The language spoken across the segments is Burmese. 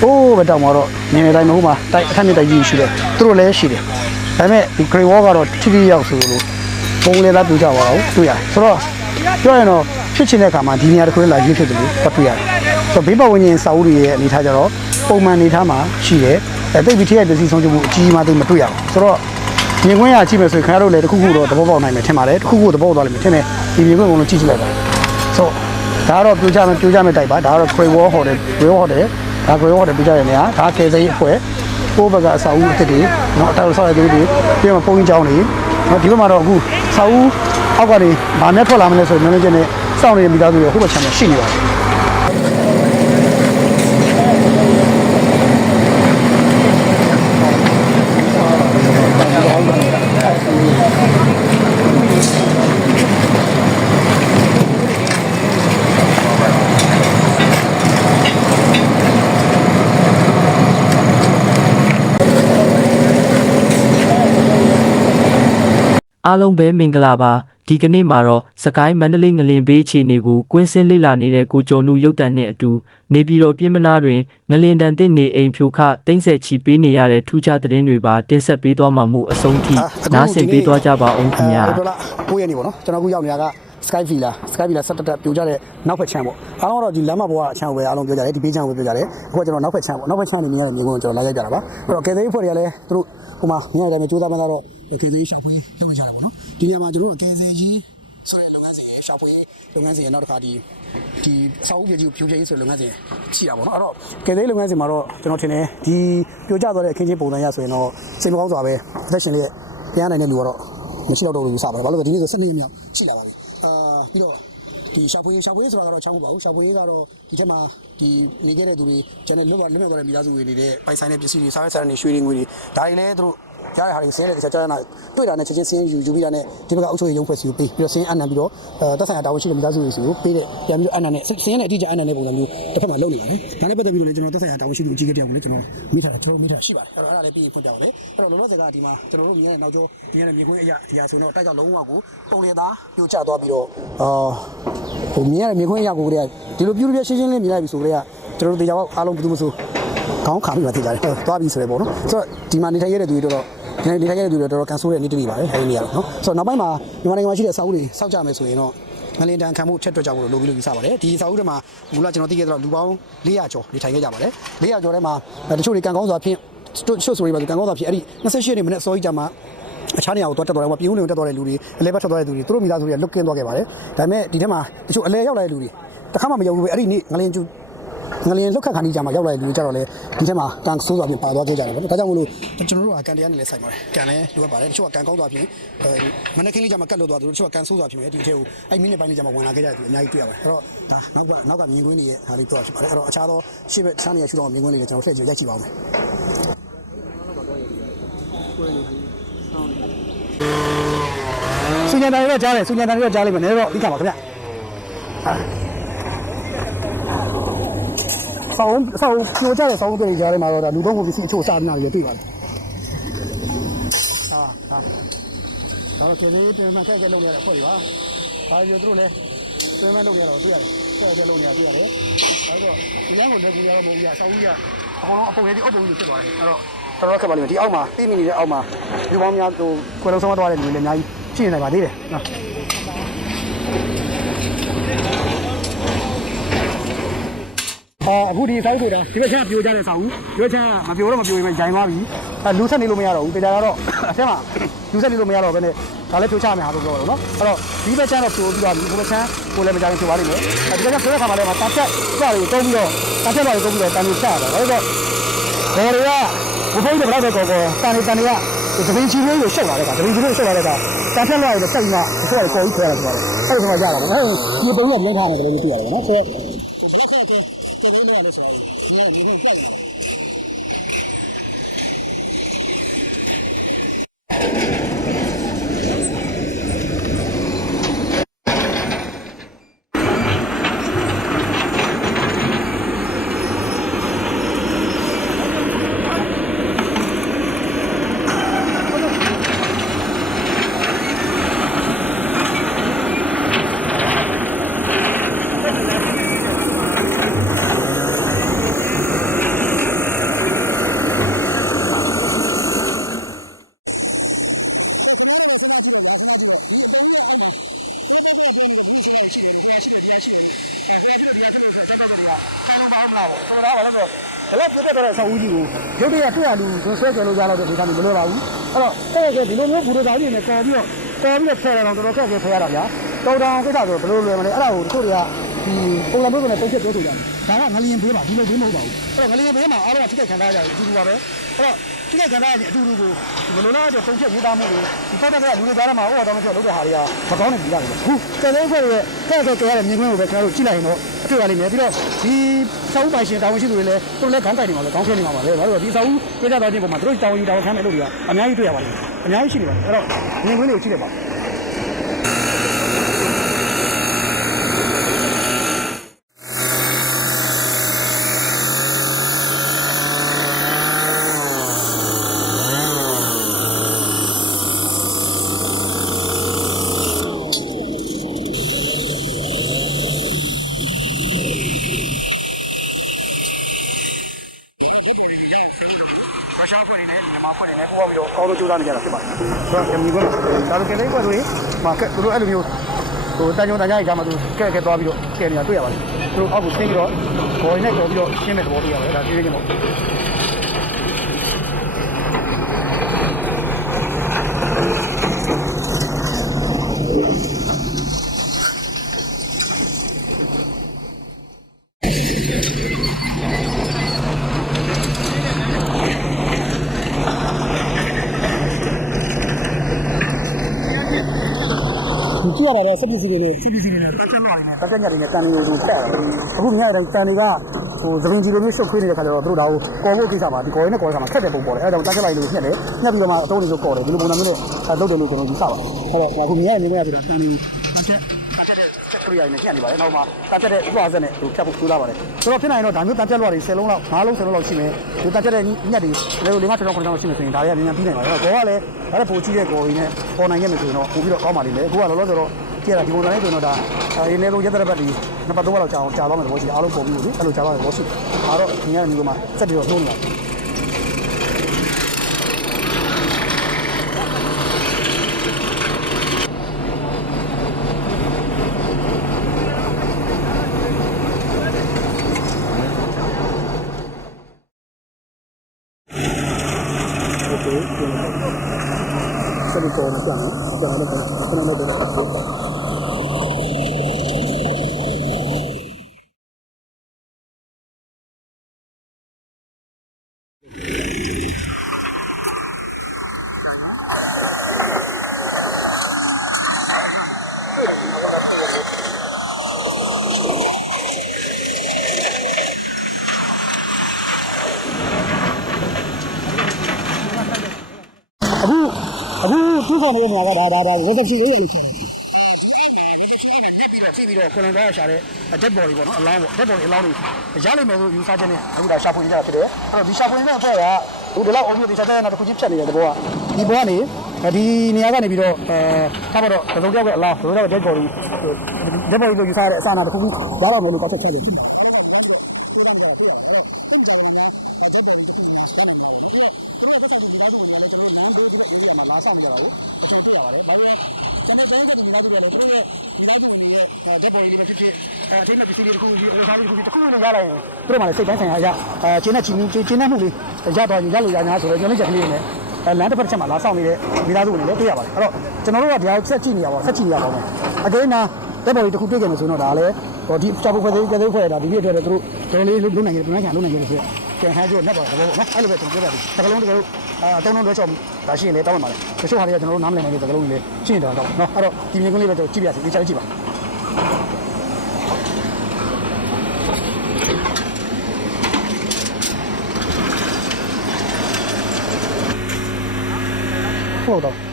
ဟိုးဘက်တောင်မှာတော့မြင်နေတိုင်းမဟုတ်မှာတိုက်အထက်မြင့်တိုက်ကြီးရှိတယ်သူတို့လည်းရှိတယ်ဒါပေမဲ့ဒီ Grey Wall ကတော့ထိထိရောက်ဆိုလို့ပုံလေသားပြကြပါတော့တွေ့ရတယ်ဆိုတော့ပြောရင်တော့ဖြစ်ချင်တဲ့အခါမှာဒီနေရာတစ်ခုလည်းလာရေးဖြစ်တယ်လို့တွေ့ရတယ်ဆိုတော့ဘေးပတ်ဝန်းကျင်စာအုပ်တွေရဲ့အနေထားကြတော့ပုံမှန်အနေထားမှာရှိတယ်အဲတိတ်ပြီးထိရိုက်ပစ္စည်းဆုံးချုပ်မှုအကြီးအမားသိမတွေ့ရဘူးဆိုတော့မြင်ကွင်းရကြည့်မယ်ဆိုရင်ခင်ဗျားတို့လည်းတစ်ခုခုတော့သဘောပေါက်နိုင်မယ်ထင်ပါတယ်တစ်ခုခုသဘောပေါက်သွားလိမ့်မယ်ထင်တယ်ဒီမြင်ကွင်းကုန်လုံးကြည့်ကြည့်လိုက်ပါဆိုဒါကတော့ပြိုကြမယ်ပြိုကြမယ်တိုက်ပါဒါကတော့ Grey Wall ဟိုတယ် Grey Wall ဟိုတယ် ဒါကိုရောဟိုတယ်ပြကြရနေရဒါကဲသိအဖွဲ့ကိုဘက်ကအစာဦးအစ်တွေနော်အတော်ဆောက်ရသေးတွေပြီးမှပုံကြီးချောင်းတွေနော်ဒီဘက်မှာတော့အခုစာဦးအောက်ကနေဘာနဲ့ထွက်လာမလဲဆိုရင် manager နဲ့စောင့်နေတဲ့မိသားစုတွေဟိုဘက်ခြမ်းမှာရှိနေပါတယ် အားလုံးပဲမင်္ဂလာပါဒီကနေ့မှာတော့စကိုင်းမန္တလေးငလင်ဘေးအခြေအနေကိုကွင်းစင်းလေ့လာနေတဲ့ကိုကျော်နုရုပ်တံနဲ့အတူနေပြည်တော်ပြည်မနာတွင်ငလင်တန်တဲ့နေအိမ်ဖြိုခတိမ့်ဆက်ချီပေးနေရတဲ့ထူးခြားသတင်းတွေပါတင်ဆက်ပေးသွားမှာမို့အဆုံးထိနားဆင်ပေးသွားကြပါအောင်ခင်ဗျာဒေါ်လာ9ရက်နေပေါ့နော်ကျွန်တော်အခုရောက်နေတာက Sky Villa Sky Villa ဆက်တက်တက်ပြိုကြတဲ့နောက်ဖက်ချမ်းပေါ့အားလုံးကတော့ဒီလမ်းမပေါ်ကအချမ်းကိုပဲအားလုံးပြောကြတယ်ဒီဘေးချမ်းကိုပဲပြောကြတယ်အခုကကျွန်တော်နောက်ဖက်ချမ်းပေါ့နောက်ဖက်ချမ်းနေမြင်ရတဲ့မြေကုန်ကိုကျွန်တော်လာရိုက်ကြတာပါအဲ့တော့ကယ်သေးဖွဲ့တွေကလည်းသူတို့ ဟိုမှာမြင်ရတဲ့မျိုးစူးစမ်းမှတော့ကယ်သေးရှာဖွေလုပ်ကြတာပေါ့နော်ဒီနေရာမှာကျွန်တော်တို့ကယ်သေးကြီးဆိုတဲ့လုပ်ငန်းစဉ်ရှာဖွေလုပ်ငန်းစဉ်နောက်တစ်ခါဒီဒီအစာအုပ်ပြည့်ကြီးကိုဖြိုချရေးဆိုတဲ့လုပ်ငန်းစဉ်ရှိတာပေါ့နော်အဲ့တော့ကယ်သေးလုပ်ငန်းစဉ်မှာတော့ကျွန်တော်ထင်တယ်ဒီပြိုကျသွားတဲ့အခင်းချင်းပုံစံရဆိုရင်တော့စိတ်မကောင်းစွာပဲအသက်ရှင်လေးပြန်နိုင်တဲ့လူကတော့မရှိတော့တော့လို့ယူဆပါတယ်ဘာလို့လဲဒီနေ့ဆို12ရက်မြောက်ရှိလာပါပြီအာပြီးတော့ ဒီရှာဖွေရှာဖွေဆိုတာကတော့ချောင်းမပါဘူးရှာဖွေကတော့ဒီထက်မှာဒီနေခဲ့တဲ့သူတွေကျွန်တော်လွတ်ပါလွတ်မြောက်သွားတဲ့မိသားစုတွေနေတဲ့ပိုင်ဆိုင်တဲ့ပစ္စည်းတွေစားရစားတဲ့ရွှေတွေငွေတွေဒါတွေလည်းသူတို့ ရတဲ့ဟာတွေဆင်းရဲတဲ့တခြားကြားနာတွေ့တာနဲ့ချက်ချင်းဆင်းယူယူပြီးတာနဲ့ဒီဘက်ကအုပ်ချုပ်ရေးရုံးဖွဲ့စီကိုပေးပြီးတော့ဆင်းအနံပြီးတော့အဲတက်ဆိုင်ရာတာဝန်ရှိတဲ့မိသားစုတွေစီကိုပေးတဲ့ပြန်ပြီးတော့အနံနဲ့ဆင်းရဲတဲ့အတိအကျအနံနဲ့ပုံစံမျိုးတစ်ဖက်မှာလုပ်နေပါတယ်ဒါနဲ့ပတ်သက်ပြီးတော့လည်းကျွန်တော်တက်ဆိုင်ရာတာဝန်ရှိသူအကြီးအကဲတယောက်ကိုလည်းကျွန်တော်မိထားတာကျွန်တော်မိထားရှိပါတယ်အဲ့တော့အဲ့ဒါလည်းပြီးဖွင့်ပြပါမယ်အဲ့တော့လောလောဆယ်ကဒီမှာကျွန်တော်တို့မြင်ရတဲ့နောက်ကျောဒီရတဲ့မြေခွင်းအရာဒီဟာဆိုတော့တိုက်ကလုံးဝကိုပုံလေသားပြိုကျသွားပြီးတော့အာဟိုမြင်ရတဲ့မြေခွင်းအရာကိုကလေးကဒီလိုပြူပြရှင်းရှင်းလေးမြင်လိုက်ပြီဆိုကြတဲ့ကျွန်တော်တို့တရားအားလုံးဘယ်သူမှမဆို ခေါင်းခါပြီးမှသိကြတယ်သွားပြီဆိုရယ်ပေါ့နော်ဆိုတော့ဒီမှာနေထိုင်ရတဲ့သူတွေတော့ဒီနေထိုင်ရတဲ့သူတွေတော့တော်တော်ကန်ဆိုးတဲ့နေ့တနေ့ပါပဲအဲဒီနေ့ကတော့နော်ဆိုတော့နောက်ပိုင်းမှာမြန်မာနိုင်ငံမှာရှိတဲ့စာအုပ်တွေစောက်ကြမယ်ဆိုရင်တော့ငလင်တန်ခံမှုချက်တွက်ကြဖို့လိုပြီးလို့ယူဆပါတယ်ဒီစာအုပ်တွေမှာမူလကျွန်တော်သိခဲ့တော့လူပေါင်း400ကျော်နေထိုင်ခဲ့ကြပါတယ်400ကျော်ထဲမှာတချို့တွေကန်ကောင်းစွာဖြင့်တို့ချို့ဆိုတွေပါကန်ကောင်းစွာဖြင့်အဲ့ဒီ28ရက်နေ့မနေ့အစောကြီးကြမှာအခြားနေရာကိုတွားတက်သွားတယ်ဟိုပြည်ဦးနေကိုတက်သွားတဲ့လူတွေအလဲဘက်ထွက်သွားတဲ့လူတွေသူတို့မိသားစုတွေကလွတ်ကင်းသွားခဲ့ပါတယ်ဒါပေမဲ့ဒီထဲမှာတချို့အလဲရောက်လာတဲ့လူတွေတခါမှမရောက်ဘူးပဲအဲ့ဒီနေ့ငလင်ကျူ ငလျင်လောက်ခတ်ခါနီးကြမှာရောက်လာတဲ့လူတွေကြတော့လေဒီထက်မှာကန်ဆိုးစွာဖြင့်ပါသွားခဲ့ကြတယ်ပေါ့နော်ဒါကြောင့်မလို့ကျွန်တော်တို့ကကန်တရားနဲ့လည်းဆိုင်ပါတယ်ကန်လည်းလိုအပ်ပါတယ်တချို့ကကန်ကောင်းစွာဖြင့်အဲမနက်ခင်းလေးကြမှာကတ်လို့သွားသူတို့တချို့ကကန်ဆိုးစွာဖြင့်ဒီထဲကိုအဲ့မိနစ်ပိုင်းလေးကြမှာဝင်လာခဲ့ကြတယ်သူအများကြီးတွေ့ရပါတယ်အဲ့တော့နောက်ကနောက်ကမြင်ကွင်းတွေရဲ့ဟာလေးတွေ့ရဖြစ်ပါတယ်အဲ့တော့အခြားသောရှေ့ဘက်ခြားနေရရှုတော့မြင်ကွင်းတွေလည်းကျွန်တော်ထည့်ကြည့်ရိုက်ကြည့်ပါဦးမယ်စူညံတန်တွေတော့ကြားတယ်စူညံတန်တွေတော့ကြားလိမ့်မယ်နည်းတော့ဒီကပါခင်ဗျ ဆောင်းဆောင်းပြိုကျတဲ့ဆောင်းတွေကြားထဲမှာတော့ဒါလူသုံးကုန်ပစ္စည်းအချို့စားနေတာတွေတွေ့ပါတယ်ဟာဟာဒါတော့ကျေးဇူးတင်မှဆက်ကြလုပ်နေရတဲ့အဖွဲ့တွေပါဘာပြောသူတို့လဲသွင်းမလုပ်နေရတော့တွေ့ရတယ်ဆက်ကြလုပ်နေရတွေ့ရတယ်ဒါတော့ဒီလမ်းကိုလည်းပူရတော့မဟုတ်ဘူးဆောင်းကြီးကအကုန်လုံးအပုံလေးဒီအုပ်ပုံကြီးဖြစ်သွားတယ်အဲ့တော့တော်တော်ခက်ပါလိမ့်မယ်ဒီအောက်မှာပြီးမိနေတဲ့အောက်မှာလူပေါင်းများဟိုခွဲလုံးဆုံးသွားတဲ့လူတွေလည်းအများကြီးရှိနေနိုင်ပါသေးတယ်နော် အာအခုဒီစောက်ဆိုတာဒီဘက်ချမ်းပြိုကြတဲ့စောက်ဦးဒီဘက်ချမ်းမပြိုတော့မပြိုရင်ရိုင်သွားပြီအဲလူဆက်နေလို့မရတော့ဘူးတေချာကတော့အဆင်းမှာလူဆက်နေလို့မရတော့ဘဲနဲ့ဒါလည်းပြိုချမယ်ဟာလို့ပြောတော့နော်အဲ့တော့ဒီဘက်ချမ်းတော့ပြိုပြီးတော့ဒီဘက်ချမ်းကိုလည်းမကြမ်းပြိုပါလိမ့်မယ်အဲဒီဘက်ကဆိုတဲ့ခါမှာလည်းမှာတာချက်ကြွတွေတုံးပြီးတော့တာချက်တွေတုံးပြီးတော့တန်ပြီးချရတယ်ဒါဆိုတော့ဘယ်တွေကဘုဖိုးတွေဘယ်တော့ပဲကောကောတန်နေတန်တွေကတပင်းချီလေးကိုရှုပ်လာတဲ့ကတပင်းချီလေးကိုရှုပ်လာတဲ့ကတာချက်လွှာတွေတက်ပြီးမှဒီကွာကိုကြီးခွဲရတယ်ဆိုတော့အဲ့ဒါဆိုမှရတာပေါ့အဲ့ဒီပုံကလင်းထားတယ်လည်းကြည့်ရတယ်နော်ဆိုတော့ 这个量的时候，实际上你会干什？ လောက်ပြတ်တဲ့ဆောက်ဦးကြီးကိုရုပ်တရက်တွေ့ရလူဆွဲကြလို့ရတော့ဒီကနေ့မလိုပါဘူးအဲ့တော့တဲ့ကဒီလိုမျိုးဘူရိုသားကြီးနဲ့ကော်ပြီးတော့ကော်ပြီးတော့ဖယ်ရအောင်တော်တော်ခက်ခဲဖယ်ရတာဗျာတော်တော်ကိစ္စဆိုဘယ်လိုလွယ်မလဲအဲ့ဒါကိုတို့တွေကဒီပုံစံမျိုးနဲ့ပုံချက်ပြောဆိုကြတယ်ဒါကငလျင်ဘေးမှာဒီလိုဘေးမဟုတ်ပါဘူးအဲ့တော့ငလျင်ဘေးမှာအားလုံးကထိခိုက်ခံစားကြရတယ်အတူတူပါပဲအဲ့တော့ ထိခိုက်ခံစားရတဲ့အတူတူကိုဘယ်လိုလဲတော့ပုံချက်ရေးသားမှုတွေဒီပတ်က်ကလူတွေကြားထဲမှာဟိုတော့မပြောလုပ်တဲ့ဟာတွေကမကောင်းနေပြီလားခုကဲလေးဖွဲ့ရဲ့ကဲကဲကဲရတဲ့မြင်ကွင်းကိုပဲကျွန်တော်တို့ကြည့်လိုက်ရင်တော့အတွေ့အကြုံလေးမယ်ပြီးတော့ဒီစာအုပ်ပိုင်ရှင်တာဝန်ရှိသူတွေလည်းသူတို့လည်းခေါင်းတိုင်နေမှာလည်းခေါင်းခဲနေမှာပါလေဘာလို့လဲဒီစာအုပ်ပြကြတော့ဒီပုံမှာသူတို့တာဝန်ယူတာဝန်ခံတဲ့လူတွေကအများကြီးတွေ့ရပါတယ်အများကြီးရှိနေပါတယ်အဲ့တော့မြင်ကွင်းတွေကိုကြည့်လိုက်ပါ အော်လို့ကြိုးစားနေကြတာဖြစ်ပါတယ်။ဆိုတော့မြင်ကွန်းဒါဆိုကဲလေးကွက်ဆိုရင်မှာကဲသူတို့အဲ့လိုမျိုးဟိုတန်ကြုံတန်ကြိုက်ကြမှာသူကဲကဲသွားပြီးတော့ကဲနေတာတွေ့ရပါတယ်။သူတို့အောက်ကိုဆင်းပြီးတော့ဘော်ရင်းနဲ့ကြော်ပြီးတော့ရှင်းမဲ့သဘောတွေ့ရပါတယ်ဒါပြေးပြေးချင်းပေါ့ ကြည့်ရတာလည်းစက်ပစ္စည်းတွေလေစက်ပစ္စည်းတွေတက်တက်ညက်တွေနဲ့တန်တွေကိုတက်တယ်အခုမြင်ရတဲ့တန်တွေကဟိုသပင်ကြီးတွေမျိုးရှုပ်ခွေးနေတဲ့ခါကျတော့သူတို့ဒါကိုကော်ဖို့ကိစ္စပါဒီကော်ရင်းနဲ့ကော်ရင်းကမှခက်တဲ့ပုံပေါ်တယ်အဲဒါကြောင့်တက်ချက်လိုက်လို့ညက်တယ်ညက်ပြီးတော့မှအတုံးတွေဆိုကော်တယ်ဒီလိုပုံစံမျိုးနဲ့လုပ်တယ်လို့ကျွန်တော်ယူဆပါအဲ့တော့အခုမြင်ရနေနေရဆိုတော့တန်တွေ တက်ချက်တက်ချက်ရိုင်းနဲ့ညက်နေပါတယ်နောက်မှတက်ချက်တဲ့ဥပဒေနဲ့ဟိုဖြတ်ဖို့ကြိုးစားပါတယ်ဆိုတော့ဖြစ်နိုင်တော့ဒါမျိုးတက်ချက်လွှာတွေ10လုံးလောက်5လုံး10လုံးလောက်ရှိမယ်ဒီတက်ချက်တဲ့ညက်တွေလေလို၄5ထောင်9ထောင်ရှိမယ်ဆိုရင်ဒါတွေကမြန်မြန်ပြီးနိုင်ပါတယ်ကော်ကလည်းအဲ့ဒါပိုကြီးတဲ့ကော်ရင်းနဲ့ပေါ်နိုင်ခဲ့မယ်ဆိုရင်တော့ပို့ပြီးတော့ကောင်းပါလိမ့်မယ်အခုကလောလောဆယ်တော့ကြည့်ရတာဒီပုံစံလေးဆိုရင်တော့ဒါအဲနေလုံးရက်တဲ့ဘက်ဒီနှစ်ပတ်သုံးပတ်လောက်ကြာအောင်ကြာသွားမယ်သဘောရှိတယ်အားလုံးပုံပြီးလို့လေအဲ့လိုကြာသွားတယ်သဘောရှိတယ်အားတော့ဒီညနေမျိုးမှာစက်ပြီးတော့နှိုးနေတာ သူ့ဆောင်နေတဲ့နေရာကဒါဒါဒါဝက်သက်ရှိရေးလို့ဖြစ်ပြီးတော့ခလုံးသားရှာတဲ့ dead body ပေါ့နော်အလောင်းပေါ့ dead body အလောင်းတွေရလိမ့်မယ်လို့ယူဆချက်နဲ့အခုဒါရှာဖွေနေကြတာဖြစ်တယ်အဲ့တော့ဒီရှာဖွေနေတဲ့အဖွဲ့ကဟိုဒီလောက်အုံမျိုးဒီရှာချက်နဲ့တစ်ခုချင်းဖြတ်နေတဲ့တဘောကဒီဘောကနေဒီနေရာကနေပြီးတော့အဲထားပါတော့သုံးကြောက်ကအလောင်းသုံးကြောက် dead body dead body ကိုယူဆရတဲ့အစအနာတစ်ခုခုရတော့မယ်လို့ပတ်ချက်ချက်တယ် အဲဒီကပစ္စည်းတွေတစ်ခုကြီးအစားလေးတစ်ခုကြီးတစ်ခုနဲ့ ရလိုက်ရင်သူတို့မှလည်းစိတ်တိုင်းဆိုင်ရာအရအဲကျင်းတဲ့ချင်းချင်းကျင်းတဲ့မှုလေးရတော့ရလို့ရညာဆိုတော့ညနေချက်ကလေးနဲ့အဲလမ်းတစ်ဖက်တစ်ချက်မှာလာဆောင်နေတဲ့မိသားစုတွေလည်းတွေ့ရပါတယ်အဲ့တော့ကျွန်တော်တို့ကဒီဟာဆက်ကြည့်နေရပါဆက်ကြည့်နေရပါမယ်အကိန်းနာတက်ပေါ်လေးတစ်ခုတွေ့ကြမယ်ဆိုတော့ဒါလည်းဟောဒီချာပုခွဲသေးသေးခွဲတာဒီပြည့်အတွက်လည်းသူတို့တော်လေးလုံးနိုင်ကြတယ်ပြန်ခံလုံးနိုင်ကြတယ်ဆိုတော့ကဲဟဲကျိုးနဲ့ပါတော့နော်အဲ့လိုပဲကျွန်တော်ပြောတာဒီတကလုံးတကလုံးအာအတုံးလုံးလွှဲချော်ဒါရှိရင်လည်းတောင်းပါမယ်တချို့ဟာတွေကကျွန်တော်တို့နားမလည်နိုင်တဲ့တကလုံးတွေလည်းရှင်းနေတာတော့နော်အဲ့တော့ဒီမြင်ကွင်းလေးပဲကျွန်တော်ကြည့်ပြစီဒီချာကြည့်ပါ ဟုတ်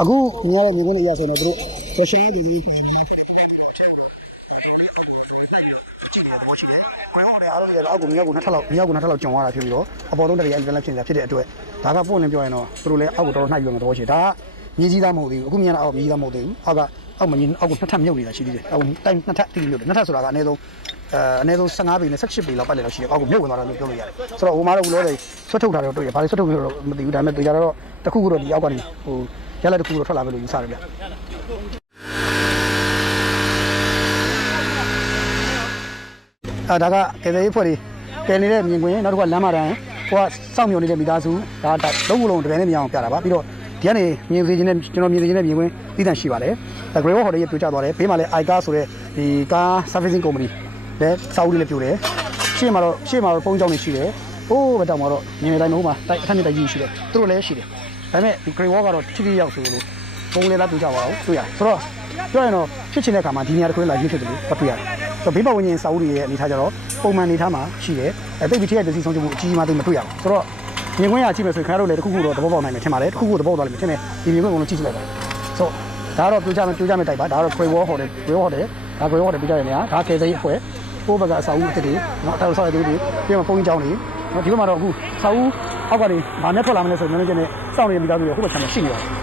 အခုမြင်ရတဲ့မြင်ကွင်းလေးအရဆိုရင်တော့သူတို့ရရှားပြည်ကြီးကိုပေါ်ရှိတယ်။ဘယ်မှာလဲအားလုံးလည်းအောက်ကိုမြောက်ကိုနှစ်ထပ်လောက်မြောက်ကနှစ်ထပ်လောက်ကျော်သွားတာဖြစ်ပြီးတော့အပေါ်ဆုံးတရေအဲ့ဒီလက်ဖြစ်နေတာဖြစ်တဲ့အတွက်ဒါကပွင့်လင်းပြောရင်တော့သူတို့လည်းအောက်ကိုတော်တော်နှိုက်ပြီးတော့သဘောရှိဒါကမြေကြီးသားမဟုတ်သေးဘူးအခုမြန်တော့အောက်မြေကြီးသားမဟုတ်သေးဘူးအောက်ကအောက်မမြင်အောက်ကိုနှစ်ထပ်မြုပ်နေတာရှိသေးတယ်အောက်တိုင်းနှစ်ထပ်တိတိမြုပ်တယ်နှစ်ထပ်ဆိုတာကအနည်းဆုံးအဲအနည်းဆုံး15ပေနဲ့18ပေလောက်ပတ်လည်လောက်ရှိတယ်အောက်ကိုမြုပ်ဝင်သွားတယ်လို့ပြောလို့ရတယ်ဆိုတော့ဟိုမှာတော့ဘူးလို့လေဆွတ်ထုတ်တာတော့တွေ့ရဘာလို့ဆွတ်ထုတ်လို့တော့မသိဘူးဒါပေမဲ့တေချာတော့တခုခုတော့ဒီအောက်ကနေဟို ရလက်တခုတော့ထွက်လာမယ်လို့ယူဆရတယ်ဗျအဲဒါကကယ်ဆယ်ရေးဖွဲ့တွေကယ်နေတဲ့မြင်ကွင်းနောက်တစ်ခုကလမ်းမတိုင်းဟိုကစောင့်မျှော်နေတဲ့မိသားစုဒါလုံးဝလုံးတကယ်နဲ့မြင်အောင်ပြတာပါပြီးတော့ဒီကနေမြင်စေခြင်းနဲ့ကျွန်တော်မြင်စေခြင်းနဲ့မြင်ကွင်းတည်တံ့ရှိပါတယ်။ The Great Wall Hotel ရဲ့ပြိုကျသွားတယ်ဘေးမှာလည်း iCar ဆိုတဲ့ဒီကား servicing company လည်းစာအုပ်လေးလည်းပြိုတယ်ရှေ့မှာတော့ရှေ့မှာတော့ပုံကြောင်းနေရှိတယ်ဟိုးဘက်တောင်မှာတော့မြင်နေတိုင်းမဟုတ်ပါတိုက်အထက်မြင့်တိုက်ကြီးရှိတယ်သူတို့လည်းရှိတယ် ဒါပေမဲ့ဒီ Great Wall ကတော့ထိထိရောက်ဆိုလို့ပုံလေးလားပြိုကျသွားအောင်တွေ့ရတယ်ဆိုတော့ပြောရင်တော့ဖြစ်ချင်တဲ့အခါမှာဒီနေရာတစ်ခုလာရွေးဖြစ်တယ်လို့တွေ့ရတယ်ဆိုတော့ဘေးပတ်ဝန်းကျင်စာအုပ်တွေရဲ့အနေထားကြတော့ပုံမှန်အနေထားမှာရှိတယ်အဲတိတ်ပြီးထိရိုက်တဲ့စီဆုံးချက်မှုအကြီးကြီးမှသိမတွေ့ရဘူးဆိုတော့မြင်ကွင်းရကြည့်မယ်ဆိုရင်ခင်ဗျားတို့လည်းတစ်ခုခုတော့သဘောပေါက်နိုင်မယ်ထင်ပါတယ်တစ်ခုခုသဘောပေါက်သွားလိမ့်မယ်ထင်တယ်ဒီမြင်ကွင်းကုန်လုံးကြည့်ကြည့်လိုက်ပါဆိုဒါကတော့ပြိုကျမယ်ပြိုကျမယ်တိုက်ပါဒါကတော့ Great Wall Hotel Great Wall Hotel ဒါ Great Wall Hotel ပြိုကျတဲ့နေရာဒါကယ်ဆယ်ရေးအဖွဲ့ကိုယ့်ဘက်ကအစာအုပ်အစ်စ်တွေနော်အဲဆောက်ရတဲ့တွေပြီးတော့ပုံကြီးကြောင်းတွေနော်ဒီဘက်မှာတော့အခုစာအုပ် အောက်ကနေဗာနဲ့ထွက်လာမလဲဆိုရင်လည်းကျင်းနေစောင့်နေတဲ့မိသားစုတွေဟိုဘက်ခြမ်းမှာရှိနေပါတယ်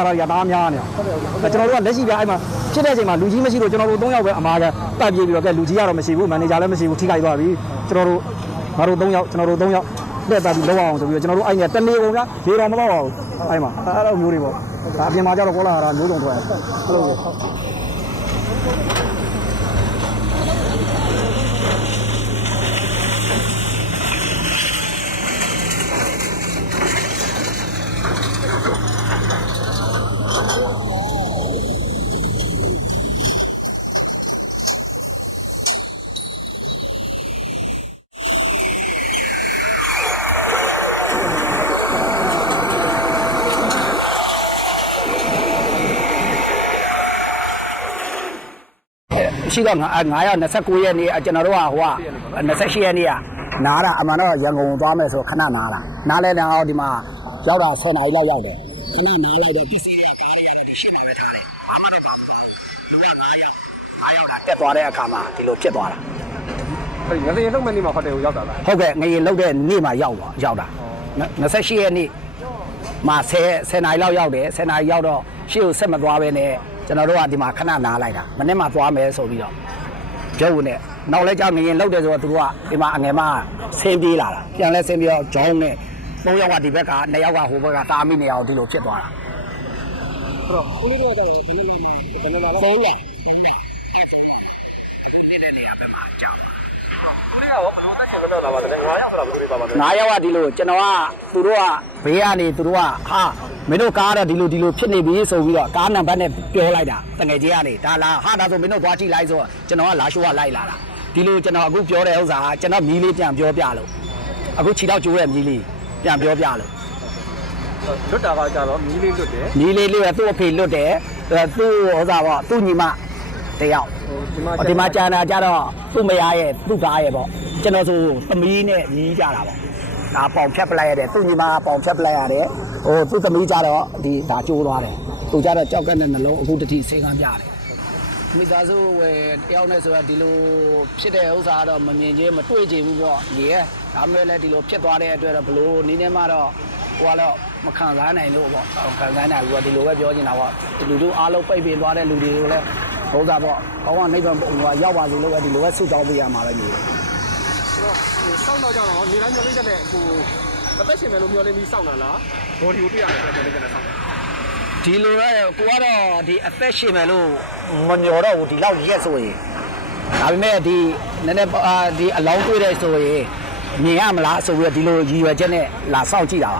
အားရရသားများနေအောင်ကျွန်တော်တို့ကလက်ရှိပြအဲ့မှာဖြစ်တဲ့အချိန်မှာလူကြီးမရှိလို့ကျွန်တော်တို့၃ယောက်ပဲအမားကပတ်ပြေးပြီးတော့ကဲလူကြီးကတော့မရှိဘူးမန်နေဂျာလည်းမရှိဘူးထိခိုက်သွားပြီကျွန်တော်တို့ငါတို့၃ယောက်ကျွန်တော်တို့၃ယောက်လက်သားပြီးလောက်အောင်ဆိုပြီးတော့ကျွန်တော်တို့အဲ့နေတနေကုန်ကရေတော်မတော့ပါဘူးအဲ့မှာအဲ့လိုမျိုးတွေပေါ့ဒါအပြင်မှာကျတော့ကောလာဟာမျိုးစုံထွက်အဲ့လိုပေါ့ ရှိတော့929ရက်နေ့ကျွန်တော်တို့ကဟိုက28ရက်နေ့ကနားတာအမှန်တော့ရန်ကုန်သွားမယ်ဆိုခဏနားတာနားလဲနားတော့ဒီမှာရောက်တာ10နာရီလောက်ရောက်တယ်ခဏနားလိုက်တော့ပစ္စည်းတွေကားတွေရတယ်ရှင်းနေပဲထားတယ်ဘာမှတော့ပါဘူးလူက9ရောက်9ရောက်တာတက်သွားတဲ့အခါမှာဒီလိုဖြစ်သွားတာအဲ့ဒီငရေလုံးမဲ့နေ့မှာဟိုတယ်ကိုရောက်တာလားဟုတ်ကဲ့ငရေလောက်တဲ့နေ့မှာရောက်သွားရောက်တာ28ရက်နေ့မှာ10 10နာရီလောက်ရောက်တယ်10နာရီရောက်တော့ရှေ့ကိုဆက်မသွားပဲနဲ့ ကျွန်တော်တို့ကဒီမှာခဏနားလိုက်တာမနေ့မှသွားမယ်ဆိုပြီးတော့ကျုပ်နဲ့နောက်လဲကြောက်ငရင်လောက်တယ်ဆိုတော့သူတို့ကဒီမှာအငယ်မဆင်းပြေးလာတာပြန်လဲဆင်းပြီးတော့ဂျောင်းနဲ့သုံးယောက်ကဒီဘက်ကနှစ်ယောက်ကဟိုဘက်ကတာမိနေအောင်ဒီလိုဖြစ်သွားတာအဲ့တော့ဦးလေးတို့ကတော့ဒီနေ့မှာဘယ်လိုလာလဲသုံးရက်ဦးလေးကရောဘယ်လိုသက်ချင်လို့လာပါလဲ9ရောက်ဆိုတာဘယ်လိုပါပါလဲငါးယောက်ကဒီလိုကျွန်တော်ကသူတို့ကဘေးကနေသူတို့ကဟာ မင်းတို့ကားတော့ဒီလိုဒီလိုဖြစ်နေပြီဆိုပြီးတော့ကားနံပါတ်နဲ့ပြောလိုက်တာတငယ်ချင်းကနေဒါလာဟာဒါဆိုမင်းတို့သွားကြည့်လိုက်ဆိုတော့ကျွန်တော်ကလာရှိုးကလိုက်လာတာဒီလိုကျွန်တော်အခုပြောတဲ့ဥစ္စာကကျွန်တော်မြည်လေးပြန်ပြောပြလို့အခုခြေတော့ကျိုးတဲ့မြည်လေးပြန်ပြောပြလို့လွတ်တာကကြတော့မီးလေးလွတ်တယ်နီးလေးလေးကသူ့အဖေလွတ်တယ်အဲသူ့ဟောစားပေါ့သူ့ညီမတယောက်ဟိုဒီမှာဟောဒီမှာကြာနာကြတော့သူ့မယားရဲ့သူ့ကားရဲ့ပေါ့ကျွန်တော်ဆိုသမီးနဲ့ညီးကြတာပေါ့ဒါပေါင်ဖြတ်ပလိုက်ရတယ်သူ့ညီမကပေါင်ဖြတ်ပလိုက်ရတယ် ဟိုသူ့သမီးကြတော့ဒီဒါကျိုးသွားတယ်သူကြတော့ကြောက်ကက်နဲ့နှလုံးအခုတတိဆေးကမ်းပြတယ်မိသားစုဝယ်တယောက်နဲ့ဆိုတော့ဒီလိုဖြစ်တဲ့ဥစ္စာကတော့မမြင်ချင်းမတွေ့ချင်ဘူးပေါ့ညီရဲ့ဒါမှလည်းဒီလိုဖြစ်သွားတဲ့အတွက်တော့ဘလို့နည်းနည်းမှတော့ဟိုကတော့မခံစားနိုင်လို့ပေါ့ခံစားနိုင်ဘူးကဒီလိုပဲပြောနေတာပေါ့ဒီလူတို့အားလုံးပိတ်ပင်သွားတဲ့လူတွေကိုလည်းဘုရားပေါ့ကောင်းကနိဗ္ဗာန်ဟိုကရောက်ပါစေလို့ပဲဒီလိုပဲဆုတောင်းပေးရမှာပဲညီစောင့်တော့ကြတော့နေတိုင်းမျိုးလေးတက်တဲ့ဟို အသက်ရှင်မယ်လို့မျှော်လင့်ပြီးစောင့်တာလားဘော်ဒီကိုတွေ့ရတယ်ဆိုတော့မျှော်လင့်တဲ့စောင့်တာဒီလိုတော့ကိုကတော့ဒီအသက်ရှင်မယ်လို့မမျော်တော့ဘူးဒီလောက်ရက်ဆိုရင်ဒါပေမဲ့ဒီနည်းနည်းအာဒီအလောင်းတွေ့တဲ့ဆိုရင်မြင်ရမလားဆိုပြီးတော့ဒီလိုရည်ရွယ်ချက်နဲ့လာစောင့်ကြည့်တာ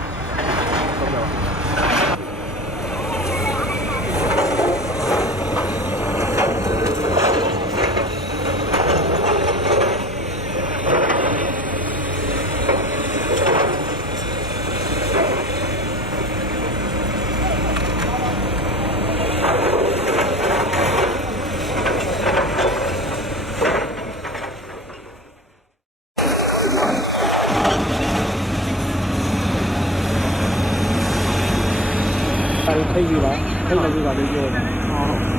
ပါ လေးပြောတာဟုတ်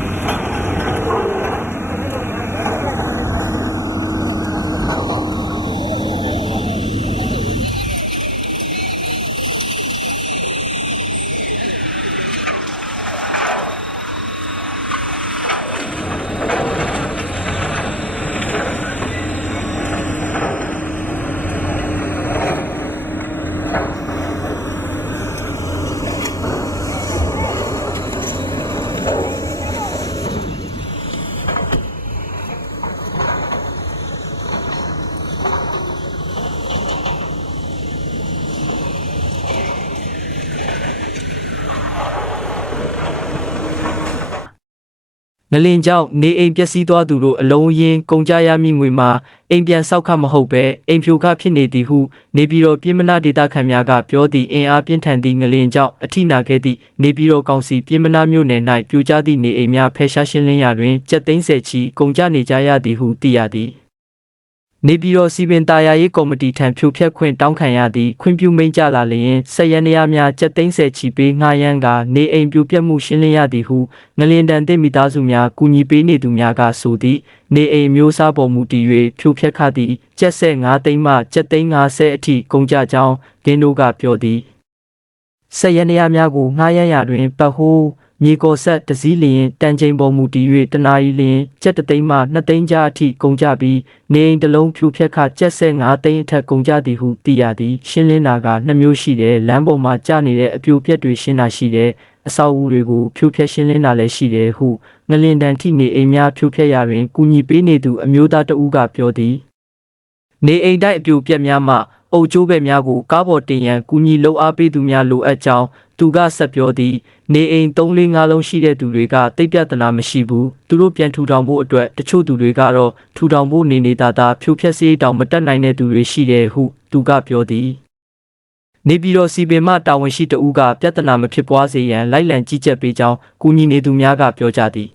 ငလင်ကြောင့်နေအိမ်ပျက်စီးသွားသူတို့အလုံးရင်းကုန်ကြရမည့်ငွေမှာအိမ်ပြန်ဆောက်ခမဟုတ်ပဲအိမ်ဖြိုခဖြစ်နေသည်ဟုနေပြည်တော်ပြည်မနာဒေတာခန့်များကပြောသည့်အင်အားပြင်းထန်သည့်ငလင်ကြောင့်အထိနာခဲ့သည့်နေပြည်တော်ကောင်စီပြည်မနာမြို့နယ်၌ပြိုကျသည့်နေအိမ်များဖယ်ရှားရှင်းလင်းရာတွင်ကြက်သိန်းဆယ်ချီကုန်ကြနေကြရသည်ဟုသိရသည် နေပြည်တော်စီပင်တာယာရေးကော်မတီထံဖြိုဖျက်ခွင့်တောင်းခံရသည့်ခွင့်ပြုမိန့်ကြလာလျင်ဆက်ရန်ရများကြက်သိန်းဆယ်ချီပေးငှားရမ်းကနေအိမ်ပြိုပြက်မှုရှင်းလင်းရသည်ဟုငလင်တန်တဲ့မိသားစုများကူညီပေးနေသူများကဆိုသည့်နေအိမ်မျိုးစားပေါ်မူတည်၍ဖြိုဖျက်ခသည့်ကြက်ဆက်5သိန်းမှကြက်သိန်း50အထိကုန်ကြကြောင်းဒင်းတို့ကပြောသည်ဆက်ရနရများကိုငှားရမ်းရာတွင်ပတ်ဟိုး မြေကော်ဆက်တစည်းလျင်တန်ချိန်ပေါ်မူတည်၍တနာရီလျင်ကျက်တသိန်းမှ2သိန်းကြားအထိကုန်ကြပြီးနေအိမ်တစ်လုံးဖြူဖြက်ခကျက်ဆက်5သိန်းအထက်ကုန်ကြသည်ဟုသိရသည်ရှင်းလင်းတာကနှစ်မျိုးရှိတယ်လမ်းပေါ်မှာကျနေတဲ့အပြိုပြက်တွေရှင်းတာရှိတယ်အဆောက်အဦတွေကိုဖြိုဖျက်ရှင်းလင်းတာလည်းရှိတယ်ဟုငလင်တန်ထိနေအိမ်များဖြိုဖျက်ရာတွင်ကူညီပေးနေသူအမျိုးသားတဦးကပြောသည်နေအိမ်တိုက်အပြိုပြက်များမှအုပ်ကျိုးဘက်များကိုကားပေါ်တင်ရန်ကူညီလှုပ်အားပေးသူများလိုအပ်ကြောင်း သူကဆက်ပြောသည်နေအိမ်3-5လုံးရှိတဲ့သူတွေကတိတ်ပြဿနာမရှိဘူးသူတို့ပြန်ထူထောင်ဖို့အတွက်တချို့သူတွေကတော့ထူထောင်ဖို့နေနေတာသာဖြိုဖျက်စေးတောင်မတက်နိုင်တဲ့သူတွေရှိတယ်ဟုသူကပြောသည်နေပြည်တော်စီပင်မှတာဝန်ရှိတဦးကပြဿနာမဖြစ်ပွားစေရန်လိုက်လံကြီးကြပ်ပေးကြောင်းကူညီနေသူများကပြောကြသည်